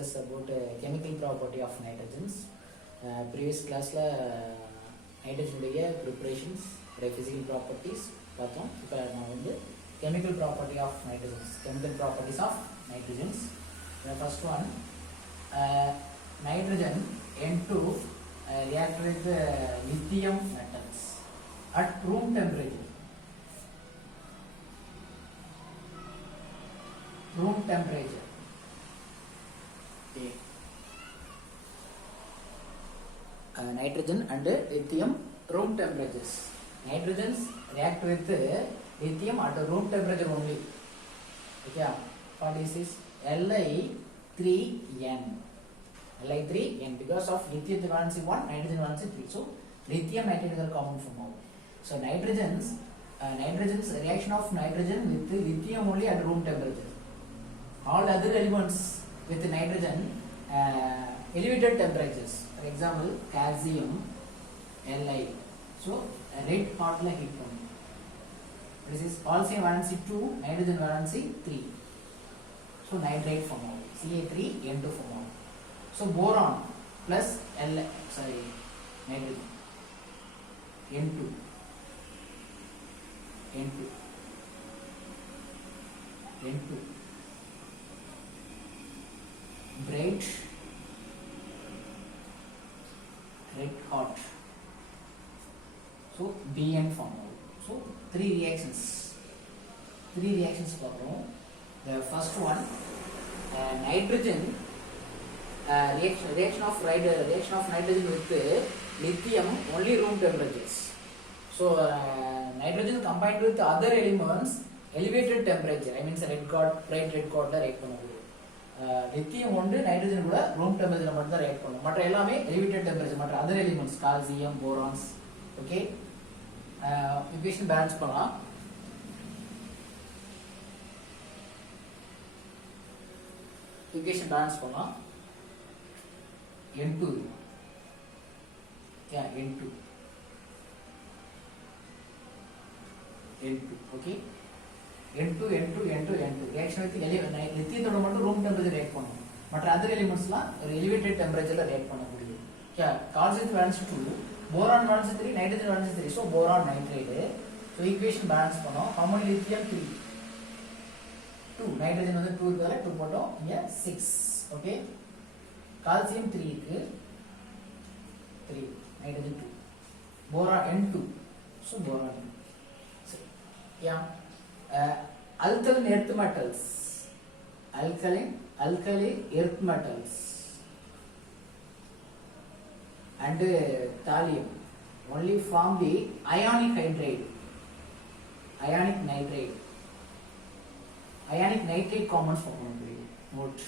discuss about chemical property of nitrogens. Previous class nitrogen preparations, physical properties பார்த்தோம். இப்போ நான் வந்து chemical property of nitrogens. Chemical properties of nitrogens. The first one, nitrogen N2 react with lithium metals at room temperature. Room temperature. Okay. Nitrogen and lithium room temperatures. Nitrogens react with lithium at room temperature only. Okay. What is this? Li3n. Li3n because of lithium valency 1, nitrogen valency 3. So lithium nitrogen are common form. So nitrogens reaction of nitrogen with lithium only at room temperature. All other elements with nitrogen elevated temperatures. For example, calcium Li. So red part la heat pannu. This is calcium valency 2, nitrogen valency 3. So nitrate form out. Ca3N2 form out. So boron plus nitrogen N2 bright red hot. So Bn form out. So three reactions பார்க்கிறோம். The first one, nitrogen reaction of nitrogen with lithium only room temperatures. So nitrogen combined with other elements elevated temperature. I mean bright red hot la react பண்ணுது. lithium ஒன்று nitrogen கூட room temperature மட்டும் தான் react பண்ணும். மற்ற எல்லாமே elevated temperature. மற்ற other elements calcium, borons. Okay. Equation balance பண்ணலாம். Equation balance பண்ணலாம். N2. Yeah, N2. Okay. N2 reaction with lithium மட்டும் room temperature react பண்ணும். மற்ற other elements லாம் ஒரு elevated temperature ல react பண்ண முடியும். Yeah, calcium valency 2, boron valency 3, nitrogen valency 3. So boron nitrate. So equation balance பண்ணோம். How many lithium? 3. 2. Nitrogen வந்து 2 இருக்கதால 2 போட்டோம். இங்க 6. Okay. Calcium 3 இருக்கு. 3. Nitrogen 2. Boron N2. So boron. So, yeah. Alkaline earth metals. Alkali earth metals. And thallium only form the ionic hydride. Ionic nitrate compounds form. Note.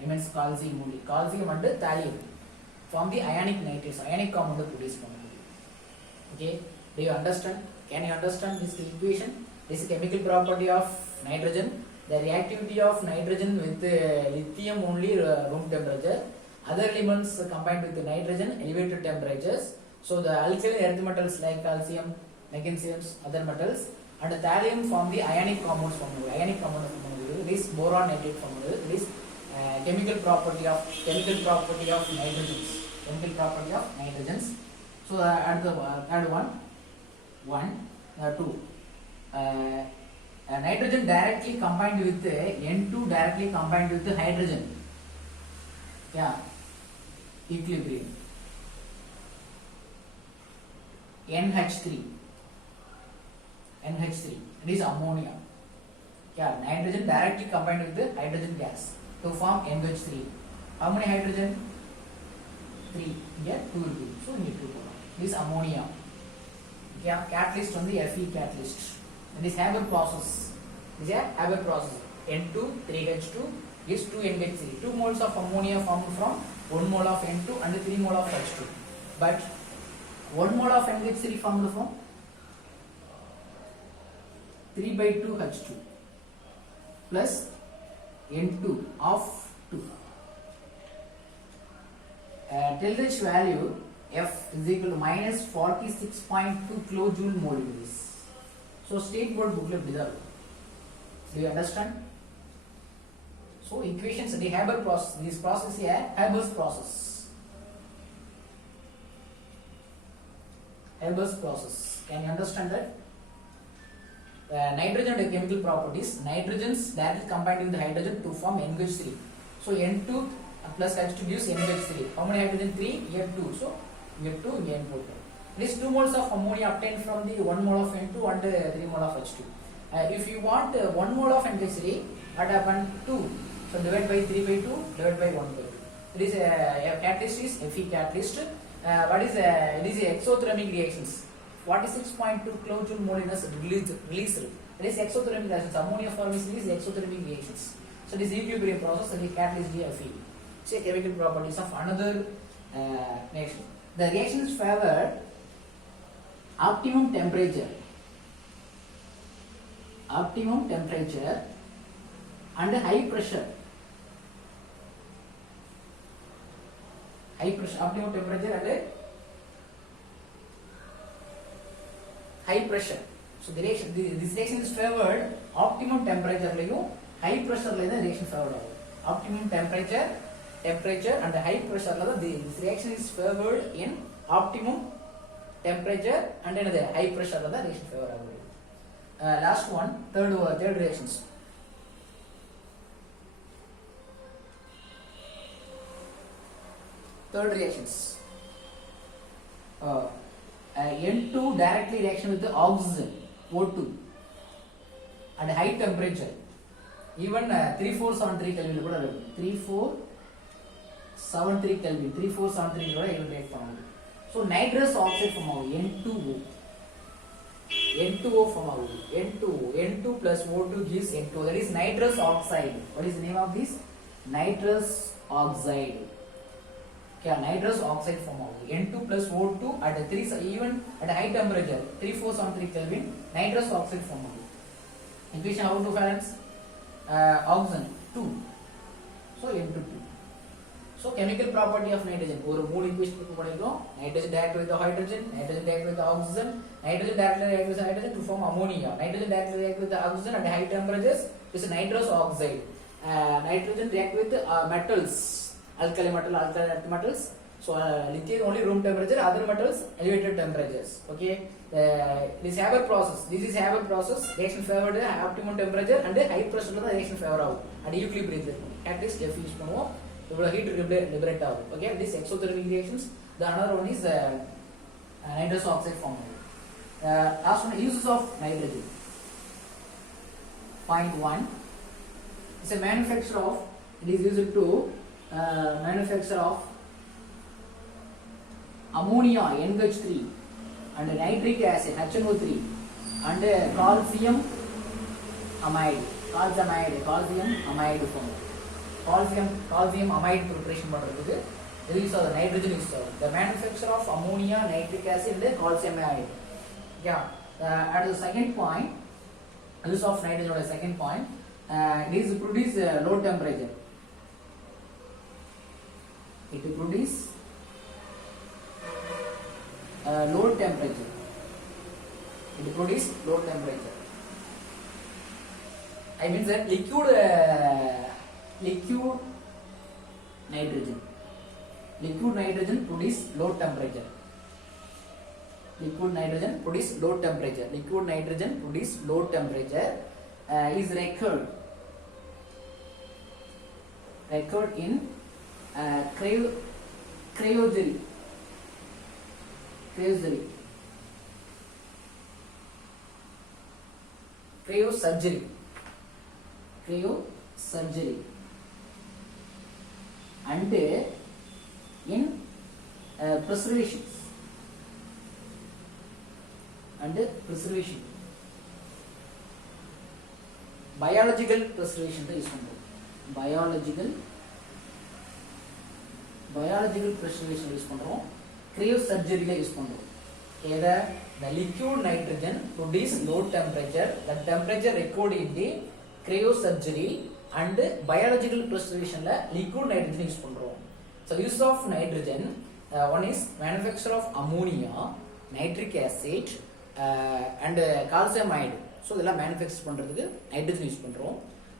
I mean calcium only. Calcium and thallium form the ionic nitrates. Ionic compound produce. Okay. Do you understand? Can you understand this equation? This is chemical property of nitrogen. The reactivity of nitrogen with lithium only room temperature. Other elements combined with nitrogen elevated temperatures. So the alkaline earth metals like calcium, magnesium, other metals, and thallium form the ionic compounds form. Ionic compound form. This boron nitrate form. This chemical property of nitrogens. Chemical property of nitrogens. So add the third one. 2. Nitrogen directly combined with N2 directly combined with hydrogen. Yeah, equilibrium. NH3. It is ammonia. Yeah, nitrogen directly combined with the hydrogen gas to form NH3. How many hydrogen? 3. Here 2 will be. So we need to go. This ammonia. Yeah, catalyst on the Fe catalyst. And this Haber process. N2 3H2 is 2NH3. 2 moles of ammonia formed from 1 mole of N2 and 3 mole of H2. But 1 mole of NH3 formed from 3/2 H2 plus N2 of 2. Tell this value F is equal to minus 46.2 kilojoule mole. So state board booklet. Do you understand? So equations, the Haber process, this process is a Haber's process. Haber's process. Can you understand that? Nitrogen and chemical properties. Nitrogens directly combined with the hydrogen to form NH3. So N2 plus H2 gives NH3. How many hydrogen? 3. Here 2. So here 2, here N2. These 2 moles of ammonia obtained from the 1 mole of N2 and 3 mole of H2. If you want 1 mole of NH3, what happen? 2. So divide by 3 by 2, divide by 1 by 2. It is a catalyst is Fe catalyst. What is it is exothermic reactions. 46.2 kilojoule moliness released. It is exothermic reactions. Ammonia formation is exothermic reactions. So this equilibrium process and the catalyst Fe. Say chemical properties of another reaction. The reactions favor optimum temperature and high pressure. Optimum temperature and high pressure. So the reaction, this reaction is favored optimum temperature high pressure reaction favored. Optimum temperature and high pressure this reaction is favored in optimum temperature and another high pressure reaction favored. Last one, third reactions. Third reactions. N2 directly reaction with the oxygen O2 at high temperature. Even 3473 Kelvin kuda 3473 Kelvin 3473 kuda even react pannudu. So nitrous oxide form avu N2O form avu N2 plus O2 gives N2. That is nitrous oxide. What is the name of this? Nitrous oxide. Okay, nitrous oxide form avu N2 plus O2 at 3 even at high temperature 3473 Kelvin nitrous oxide form avu. Equation how to balance? Oxygen 2. So N2 2. So chemical property of nitrogen. ஒரு மூணு equation படிக்கிறோம். Nitrogen react with the hydrogen, nitrogen react with the oxygen, nitrogen directly react with the hydrogen to form ammonia. Nitrogen directly react with the oxygen at high temperatures is nitrous oxide. Nitrogen react with metals, alkali metals. So lithium only room temperature, other metals elevated temperatures. Okay. This Haber process. Reaction favored optimum temperature and high pressure reaction favor out and equilibrium. Catalyst Fe use பண்ணுவோம். Heat liberate out. Okay, this exothermic reactions. The another one is nitrous oxide form. Last one, uses of nitrogen. Point 1 is a manufacture of. It is used to manufacture of ammonia NH3 and nitric acid HNO3 and calcium amide form. Calcium amide preparation பண்றதுக்கு இது use ஆகுது nitrogen use ஆகுது. The manufacture of ammonia nitric acid and calcium amide. Yeah. At the second point, use of nitrogen on the second point, it is produce low temperature. It produce low temperature. I mean that liquid nitrogen produce low temperature. Liquid nitrogen produce low temperature is record in cryosurgery. And in preservation. Biological preservation use பண்றோம். Biological preservation use பண்றோம். Cryosurgery use பண்றோம். Either the liquid nitrogen produce low temperature, the temperature recorded in the cryosurgery and biological preservation la liquid nitrogen use பண்றோம். So use of nitrogen, one is manufacture of ammonia, nitric acid and calcium amide. So இதெல்லாம் manufacture பண்றதுக்கு nitrogen use பண்றோம்.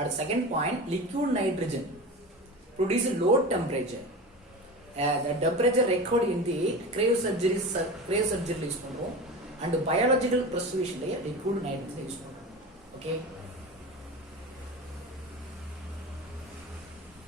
At the second point, liquid nitrogen produce low temperature. The temperature record in the cryosurgery use பண்ணுறோம் and biological preservation liquid nitrogen use பண்ணுறோம். Okay.